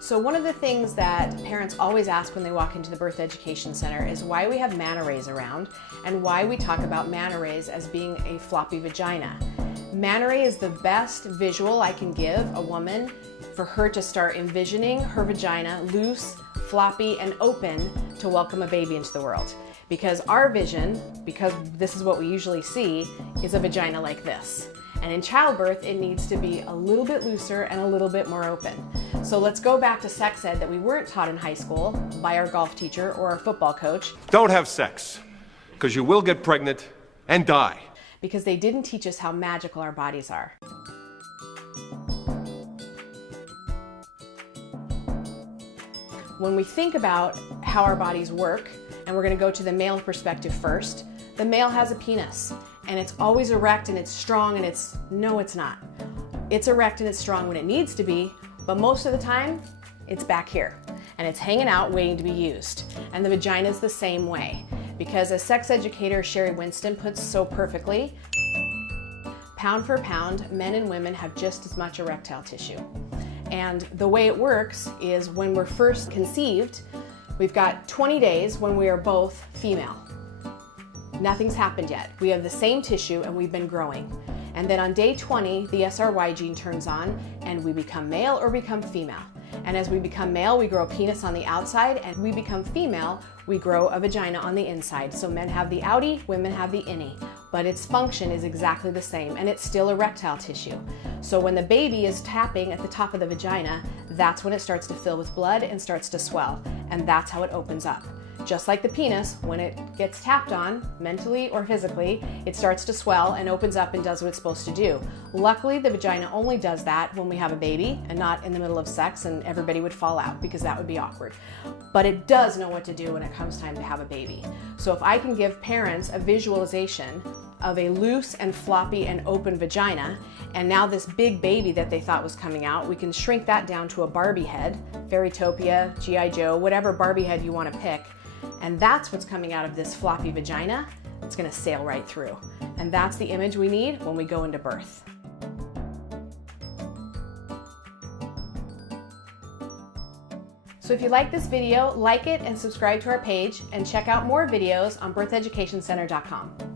So one of the things that parents always ask when they walk into the Birth Education Center is why we have manta rays around and why we talk about manta rays as being a floppy vagina. Manta ray is the best visual I can give a woman for her to start envisioning her vagina loose, floppy, and open to welcome a baby into the world. Because our vision, because this is what we usually see, is a vagina like this. And in childbirth, it needs to be a little bit looser and a little bit more open. So let's go back to sex ed that we weren't taught in high school by our golf teacher or our football coach. Don't have sex, because you will get pregnant and die. Because they didn't teach us how magical our bodies are. When we think about how our bodies work, and we're going to go to the male perspective first, the male has a penis, and it's always erect and it's strong and no, it's not. It's erect and it's strong when it needs to be, but most of the time, it's back here, and it's hanging out waiting to be used. And the vagina is the same way, because as sex educator Sherry Winston puts so perfectly, pound for pound, men and women have just as much erectile tissue. And the way it works is when we're first conceived, we've got 20 days when we are both female. Nothing's happened yet. We have the same tissue and we've been growing. And then on day 20, the SRY gene turns on and we become male or become female. And as we become male, we grow a penis on the outside, and we become female, we grow a vagina on the inside. So men have the outie, women have the innie, but its function is exactly the same, and it's still erectile tissue. So when the baby is tapping at the top of the vagina, that's when it starts to fill with blood and starts to swell, and that's how it opens up. Just like the penis, when it gets tapped on, mentally or physically, it starts to swell and opens up and does what it's supposed to do. Luckily, the vagina only does that when we have a baby and not in the middle of sex and everybody would fall out, because that would be awkward. But it does know what to do when it comes time to have a baby. So if I can give parents a visualization of a loose and floppy and open vagina, and now this big baby that they thought was coming out, we can shrink that down to a Barbie head, Fairytopia, G.I. Joe, whatever Barbie head you want to pick. And that's what's coming out of this floppy vagina. It's going to sail right through. And that's the image we need when we go into birth. So if you like this video, like it and subscribe to our page, and check out more videos on birtheducationcenter.com.